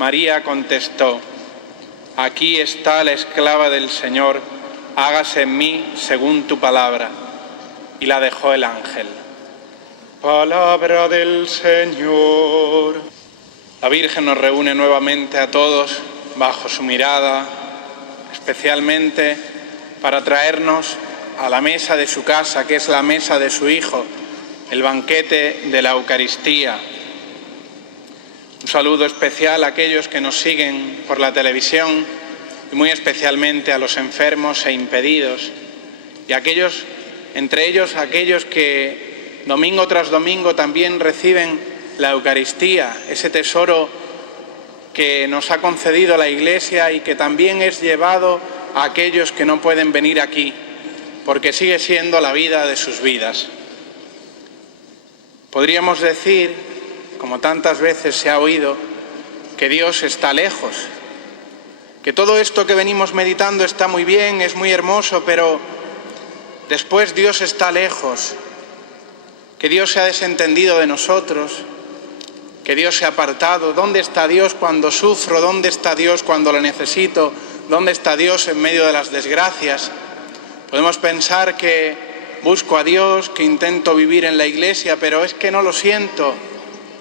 María contestó: «Aquí está la esclava del Señor, hágase en mí según tu palabra». Y la dejó el ángel. Palabra del Señor. La Virgen nos reúne nuevamente a todos bajo su mirada, especialmente para traernos a la mesa de su casa, que es la mesa de su Hijo, el banquete de la Eucaristía. Un saludo especial a aquellos que nos siguen por la televisión y muy especialmente a los enfermos e impedidos y aquellos, entre ellos aquellos que domingo tras domingo también reciben la Eucaristía, ese tesoro que nos ha concedido la Iglesia y que también es llevado a aquellos que no pueden venir aquí, porque sigue siendo la vida de sus vidas. Podríamos decir, como tantas veces se ha oído, que Dios está lejos, que todo esto que venimos meditando está muy bien, es muy hermoso, pero después Dios está lejos, que Dios se ha desentendido de nosotros, que Dios se ha apartado. ¿Dónde está Dios cuando sufro? ¿Dónde está Dios cuando lo necesito? ¿Dónde está Dios en medio de las desgracias? Podemos pensar que busco a Dios, que intento vivir en la Iglesia, pero es que no lo siento.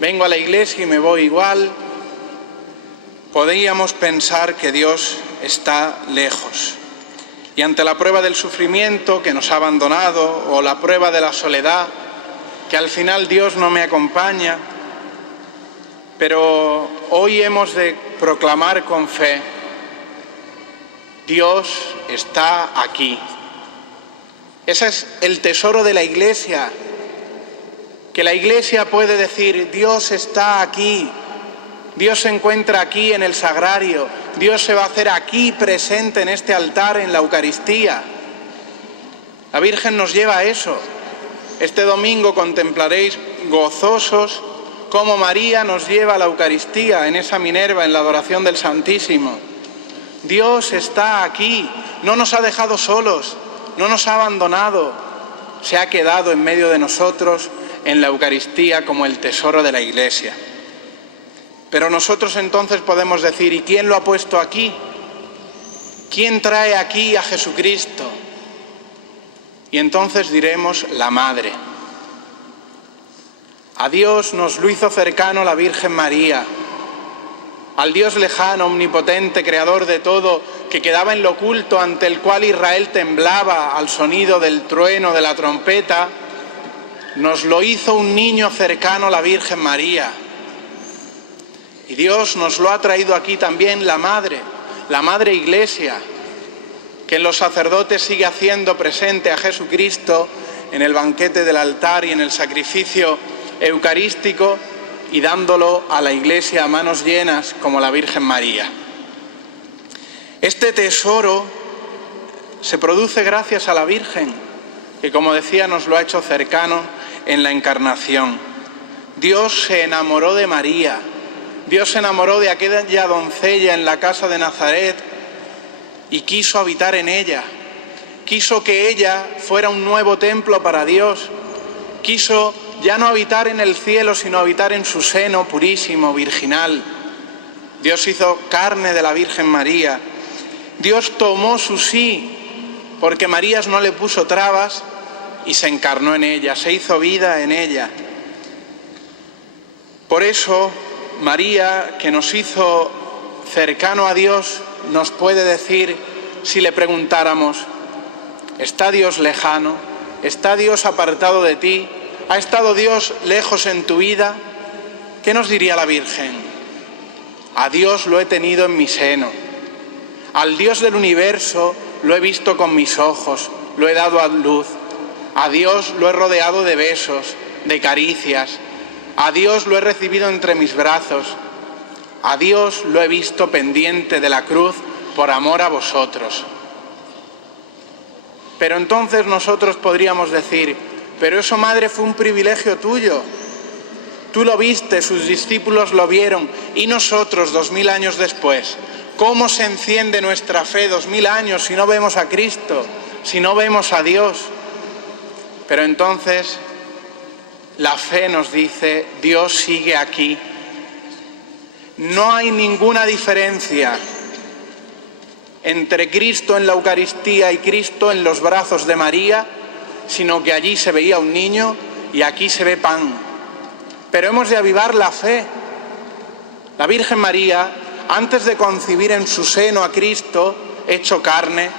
Vengo a la Iglesia y me voy igual. Podríamos pensar que Dios está lejos. Y ante la prueba del sufrimiento que nos ha abandonado, o la prueba de la soledad, que al final Dios no me acompaña, pero hoy hemos de proclamar con fe: Dios está aquí. Ese es el tesoro de la Iglesia, que la Iglesia puede decir: Dios está aquí, Dios se encuentra aquí en el sagrario, Dios se va a hacer aquí presente en este altar, en la Eucaristía. La Virgen nos lleva a eso. Este domingo contemplaréis gozosos cómo María nos lleva a la Eucaristía en esa Minerva, en la adoración del Santísimo. Dios está aquí, no nos ha dejado solos, no nos ha abandonado, se ha quedado en medio de nosotros en la Eucaristía como el tesoro de la Iglesia. Pero nosotros entonces podemos decir: ¿y quién lo ha puesto aquí? ¿Quién trae aquí a Jesucristo? Y entonces diremos: la Madre. A Dios nos lo hizo cercano la Virgen María. Al Dios lejano, omnipotente, creador de todo, que quedaba en lo oculto, ante el cual Israel temblaba al sonido del trueno de la trompeta, nos lo hizo un niño cercano, la Virgen María. Y Dios nos lo ha traído aquí también la Madre Iglesia, que en los sacerdotes sigue haciendo presente a Jesucristo en el banquete del altar y en el sacrificio eucarístico, y dándolo a la Iglesia a manos llenas como la Virgen María. Este tesoro se produce gracias a la Virgen, que, como decía, nos lo ha hecho cercano en la Encarnación. Dios se enamoró de María, Dios se enamoró de aquella doncella en la casa de Nazaret y quiso habitar en ella. Quiso que ella fuera un nuevo templo para Dios. Quiso ya no habitar en el cielo, sino habitar en su seno purísimo, virginal. Dios hizo carne de la Virgen María. Dios tomó su sí, porque María no le puso trabas, y se encarnó en ella, se hizo vida en ella. Por eso, María, que nos hizo cercano a Dios, nos puede decir, si le preguntáramos: ¿está Dios lejano? ¿Está Dios apartado de ti? ¿Ha estado Dios lejos en tu vida? ¿Qué nos diría la Virgen? A Dios lo he tenido en mi seno. Al Dios del universo lo he visto con mis ojos, lo he dado a luz. A Dios lo he rodeado de besos, de caricias. A Dios lo he recibido entre mis brazos. A Dios lo he visto pendiente de la cruz por amor a vosotros. Pero entonces nosotros podríamos decir: pero eso, Madre, fue un privilegio tuyo. Tú lo viste, sus discípulos lo vieron, y nosotros 2000 años después, ¿cómo se enciende nuestra fe 2000 años si no vemos a Cristo, si no vemos a Dios? Pero entonces la fe nos dice: Dios sigue aquí. No hay ninguna diferencia entre Cristo en la Eucaristía y Cristo en los brazos de María, sino que allí se veía un niño y aquí se ve pan. Pero hemos de avivar la fe. La Virgen María, antes de concebir en su seno a Cristo hecho carne,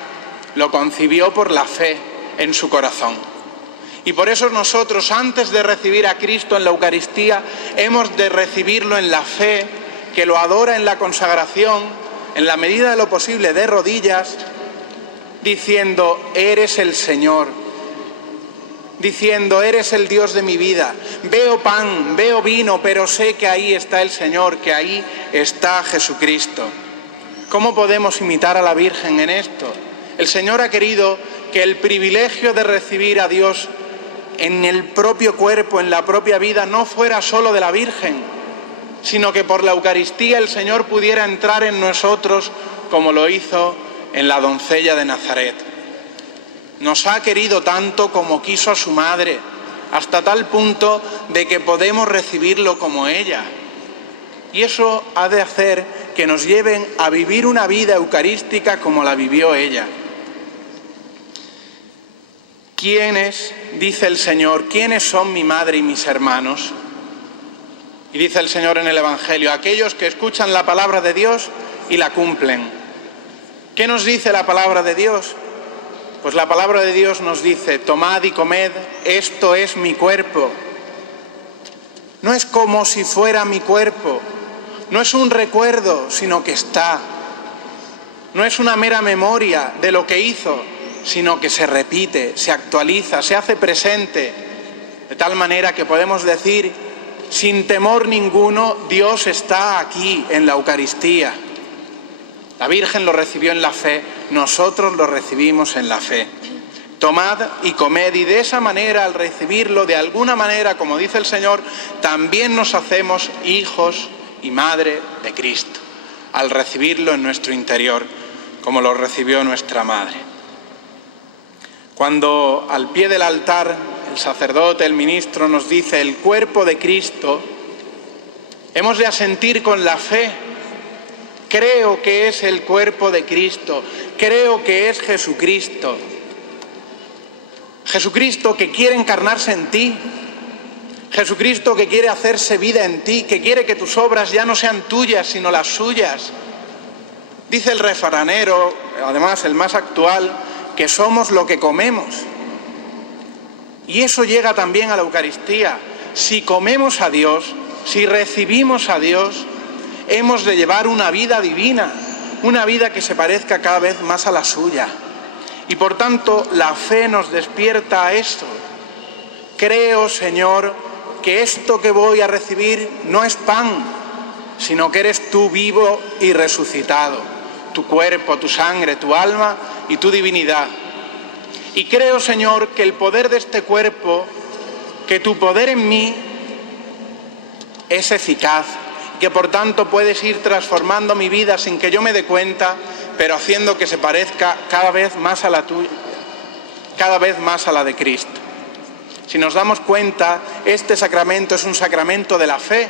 lo concibió por la fe en su corazón. Y por eso nosotros, antes de recibir a Cristo en la Eucaristía, hemos de recibirlo en la fe, que lo adora en la consagración, en la medida de lo posible de rodillas, diciendo: eres el Señor, diciendo: eres el Dios de mi vida. Veo pan, veo vino, pero sé que ahí está el Señor, que ahí está Jesucristo. ¿Cómo podemos imitar a la Virgen en esto? El Señor ha querido que el privilegio de recibir a Dios en el propio cuerpo, en la propia vida, no fuera solo de la Virgen, sino que por la Eucaristía el Señor pudiera entrar en nosotros como lo hizo en la doncella de Nazaret. Nos ha querido tanto como quiso a su madre, hasta tal punto de que podemos recibirlo como ella. Y eso ha de hacer que nos lleven a vivir una vida eucarística como la vivió ella. ¿Quiénes, dice el Señor, quiénes son mi madre y mis hermanos? Y dice el Señor en el Evangelio: aquellos que escuchan la palabra de Dios y la cumplen. ¿Qué nos dice la palabra de Dios? Pues la palabra de Dios nos dice: tomad y comed, esto es mi cuerpo. No es como si fuera mi cuerpo, no es un recuerdo, sino que está. No es una mera memoria de lo que hizo, sino que se repite, se actualiza, se hace presente, de tal manera que podemos decir sin temor ninguno: Dios está aquí en la Eucaristía. La Virgen lo recibió en la fe, nosotros lo recibimos en la fe. Tomad y comed, y de esa manera, al recibirlo, de alguna manera, como dice el Señor, también nos hacemos hijos y madre de Cristo, al recibirlo en nuestro interior, como lo recibió nuestra madre. Cuando al pie del altar el sacerdote, el ministro, nos dice el cuerpo de Cristo, hemos de asentir con la fe: creo que es el cuerpo de Cristo, creo que es Jesucristo. Jesucristo que quiere encarnarse en ti, Jesucristo que quiere hacerse vida en ti, que quiere que tus obras ya no sean tuyas, sino las suyas. Dice el refranero, además el más actual, que somos lo que comemos. Y eso llega también a la Eucaristía. Si comemos a Dios, si recibimos a Dios, hemos de llevar una vida divina, una vida que se parezca cada vez más a la suya. Y por tanto, la fe nos despierta a esto. Creo, Señor, que esto que voy a recibir no es pan, sino que eres tú vivo y resucitado, tu cuerpo, tu sangre, tu alma y tu divinidad. Y creo, Señor, que el poder de este cuerpo, que tu poder en mí es eficaz, que por tanto puedes ir transformando mi vida sin que yo me dé cuenta, pero haciendo que se parezca cada vez más a la tuya, cada vez más a la de Cristo. Si nos damos cuenta, este sacramento es un sacramento de la fe,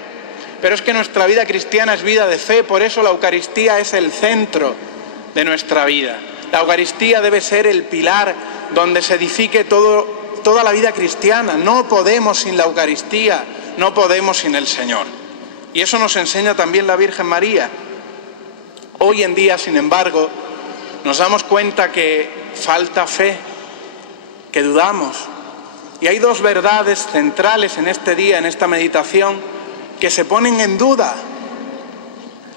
pero es que nuestra vida cristiana es vida de fe, por eso la Eucaristía es el centro de nuestra vida. La Eucaristía debe ser el pilar donde se edifique toda la vida cristiana. No podemos sin la Eucaristía, no podemos sin el Señor. Y eso nos enseña también la Virgen María. Hoy en día, sin embargo, nos damos cuenta que falta fe, que dudamos. Y hay dos verdades centrales en este día, en esta meditación, que se ponen en duda.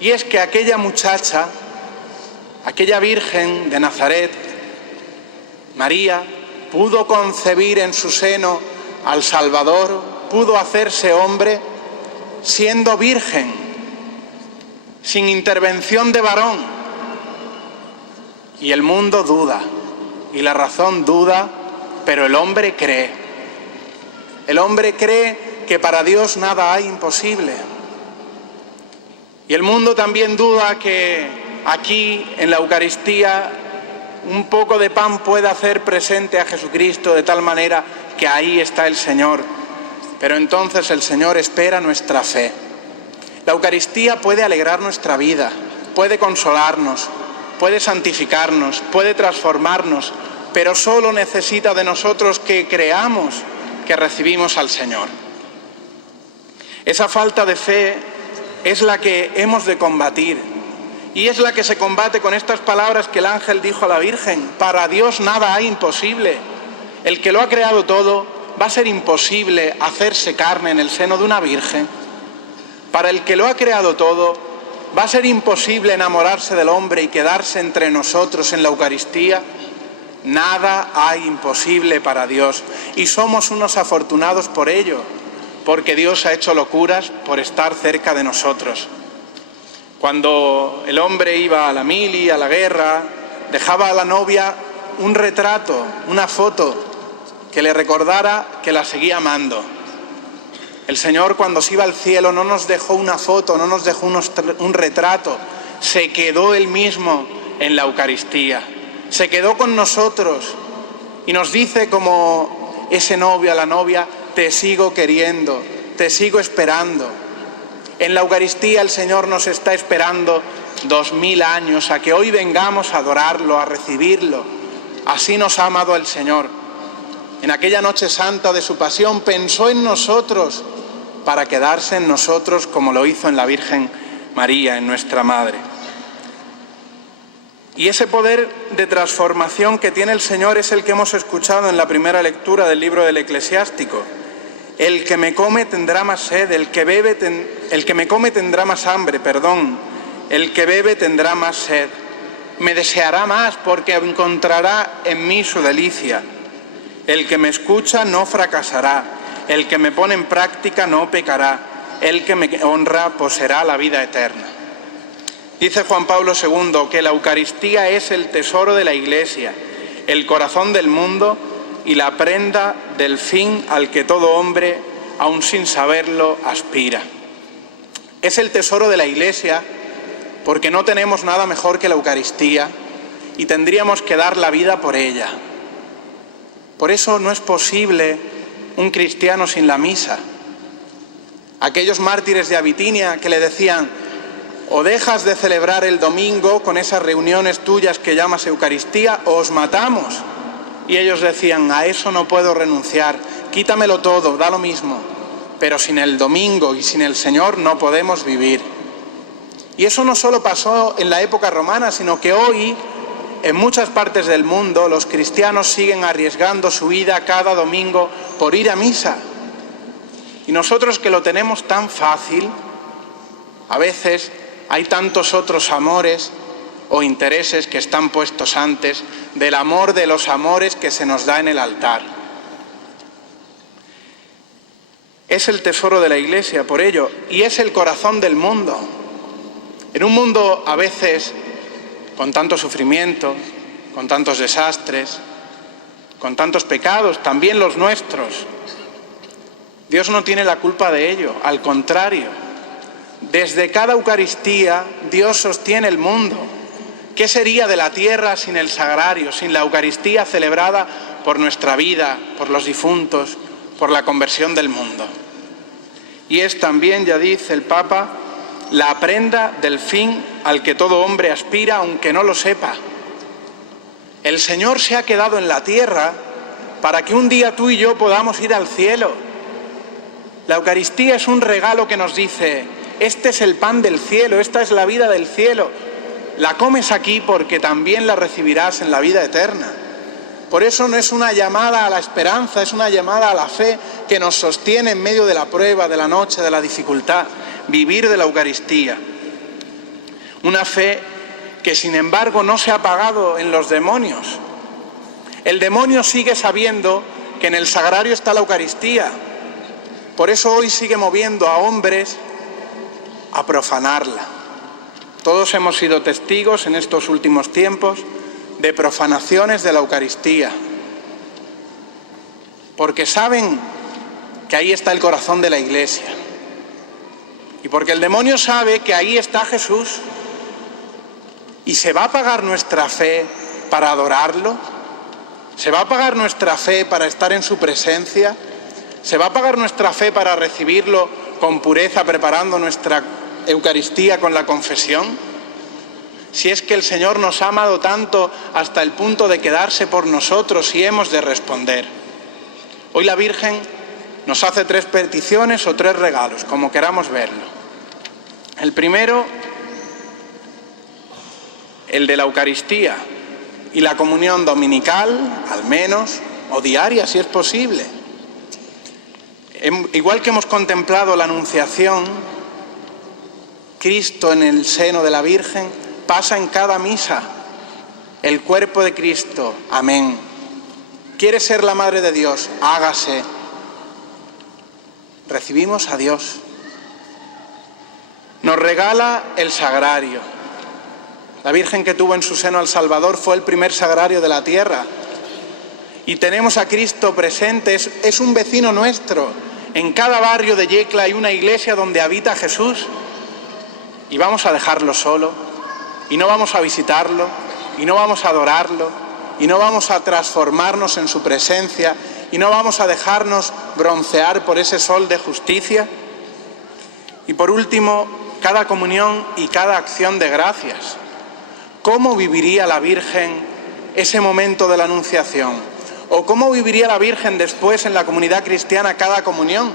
Y es que aquella muchacha, aquella Virgen de Nazaret, María, pudo concebir en su seno al Salvador, pudo hacerse hombre siendo virgen, sin intervención de varón. Y el mundo duda, y la razón duda, pero el hombre cree. El hombre cree que para Dios nada hay imposible. Y el mundo también duda que aquí, en la Eucaristía, un poco de pan pueda hacer presente a Jesucristo de tal manera que ahí está el Señor. Pero entonces el Señor espera nuestra fe. La Eucaristía puede alegrar nuestra vida, puede consolarnos, puede santificarnos, puede transformarnos, pero solo necesita de nosotros que creamos que recibimos al Señor. Esa falta de fe es la que hemos de combatir y es la que se combate con estas palabras que el ángel dijo a la Virgen: para Dios nada hay imposible. El que lo ha creado todo, ¿va a ser imposible hacerse carne en el seno de una virgen? Para el que lo ha creado todo, ¿va a ser imposible enamorarse del hombre y quedarse entre nosotros en la Eucaristía? Nada hay imposible para Dios y somos unos afortunados por ello, porque Dios ha hecho locuras por estar cerca de nosotros. Cuando el hombre iba a la mili, a la guerra, dejaba a la novia un retrato, una foto, que le recordara que la seguía amando. El Señor, cuando se iba al cielo, no nos dejó una foto, no nos dejó un retrato, se quedó Él mismo en la Eucaristía, se quedó con nosotros y nos dice como ese novio a la novia: te sigo queriendo, te sigo esperando. En la Eucaristía el Señor nos está esperando 2000 años a que hoy vengamos a adorarlo, a recibirlo. Así nos ha amado el Señor. En aquella noche santa de su pasión pensó en nosotros para quedarse en nosotros como lo hizo en la Virgen María, en nuestra Madre. Y ese poder de transformación que tiene el Señor es el que hemos escuchado en la primera lectura del libro del Eclesiástico. El que me come tendrá más sed, el que me come tendrá más hambre, el que bebe tendrá más sed. Me deseará más porque encontrará en mí su delicia. El que me escucha no fracasará, el que me pone en práctica no pecará, el que me honra poseerá la vida eterna. Dice Juan Pablo II que la Eucaristía es el tesoro de la Iglesia, el corazón del mundo y la prenda del fin al que todo hombre, aun sin saberlo, aspira. Es el tesoro de la Iglesia porque no tenemos nada mejor que la Eucaristía y tendríamos que dar la vida por ella. Por eso no es posible un cristiano sin la misa. Aquellos mártires de Abitinia que le decían: o dejas de celebrar el domingo con esas reuniones tuyas que llamas Eucaristía, o os matamos. Y ellos decían: a eso no puedo renunciar, quítamelo todo, da lo mismo. Pero sin el domingo y sin el Señor no podemos vivir. Y eso no solo pasó en la época romana, sino que hoy, en muchas partes del mundo, los cristianos siguen arriesgando su vida cada domingo por ir a misa. Y nosotros, que lo tenemos tan fácil, a veces hay tantos otros amores o intereses que están puestos antes del amor de los amores que se nos da en el altar. Es el tesoro de la Iglesia, por ello, y es el corazón del mundo. En un mundo a veces con tanto sufrimiento, con tantos desastres, con tantos pecados, también los nuestros, Dios no tiene la culpa de ello, al contrario. Desde cada Eucaristía Dios sostiene el mundo. ¿Qué sería de la tierra sin el sagrario, sin la Eucaristía celebrada por nuestra vida, por los difuntos, por la conversión del mundo? Y es también, ya dice el Papa, la prenda del fin al que todo hombre aspira, aunque no lo sepa. El Señor se ha quedado en la tierra para que un día tú y yo podamos ir al cielo. La Eucaristía es un regalo que nos dice: este es el pan del cielo, esta es la vida del cielo. La comes aquí porque también la recibirás en la vida eterna. Por eso no es una llamada a la esperanza, es una llamada a la fe que nos sostiene en medio de la prueba, de la noche, de la dificultad. Vivir de la Eucaristía. Una fe que, sin embargo, no se ha apagado en los demonios. El demonio sigue sabiendo que en el sagrario está la Eucaristía. Por eso hoy sigue moviendo a hombres a profanarla. Todos hemos sido testigos en estos últimos tiempos de profanaciones de la Eucaristía, porque saben que ahí está el corazón de la Iglesia y porque el demonio sabe que ahí está Jesús. ¿Y se va a apagar nuestra fe para adorarlo? ¿Se va a apagar nuestra fe para estar en su presencia? ¿Se va a apagar nuestra fe para recibirlo con pureza, preparando nuestra Eucaristía con la confesión? Si es que el Señor nos ha amado tanto hasta el punto de quedarse por nosotros y hemos de responder. Hoy la Virgen nos hace 3 peticiones o 3 regalos, como queramos verlo. El primero, el de la Eucaristía y la comunión dominical, al menos, o diaria si es posible. Igual que hemos contemplado la Anunciación, Cristo en el seno de la Virgen pasa en cada misa. El cuerpo de Cristo, amén. ¿Quiere ser la Madre de Dios? Hágase. Recibimos a Dios. Nos regala el sagrario. La Virgen que tuvo en su seno al Salvador fue el primer sagrario de la tierra. Y tenemos a Cristo presente, es un vecino nuestro. En cada barrio de Yecla hay una iglesia donde habita Jesús. Y vamos a dejarlo solo, y no vamos a visitarlo, y no vamos a adorarlo, y no vamos a transformarnos en su presencia, y no vamos a dejarnos broncear por ese sol de justicia. Y por último, cada comunión y cada acción de gracias. ¿Cómo viviría la Virgen ese momento de la Anunciación? ¿O cómo viviría la Virgen después en la comunidad cristiana cada comunión?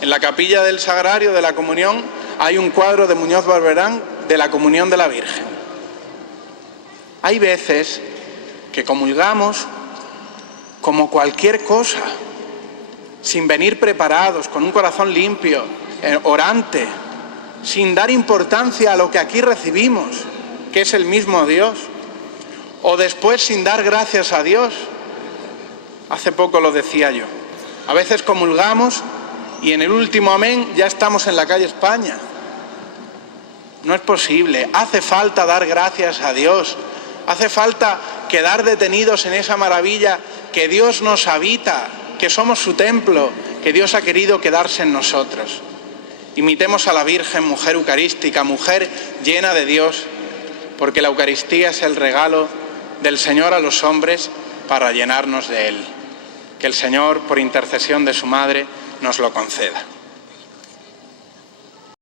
En la capilla del Sagrario de la Comunión hay un cuadro de Muñoz Barberán de la Comunión de la Virgen. Hay veces que comulgamos como cualquier cosa, sin venir preparados, con un corazón limpio, orante, sin dar importancia a lo que aquí recibimos, que es el mismo Dios, o después sin dar gracias a Dios. Hace poco lo decía yo. A veces comulgamos y en el último amén ya estamos en la calle España. No es posible. Hace falta dar gracias a Dios. Hace falta quedar detenidos en esa maravilla que Dios nos habita, que somos su templo, que Dios ha querido quedarse en nosotros. Imitemos a la Virgen, mujer eucarística, mujer llena de Dios, porque la Eucaristía es el regalo del Señor a los hombres para llenarnos de Él. Que el Señor, por intercesión de su Madre, nos lo conceda.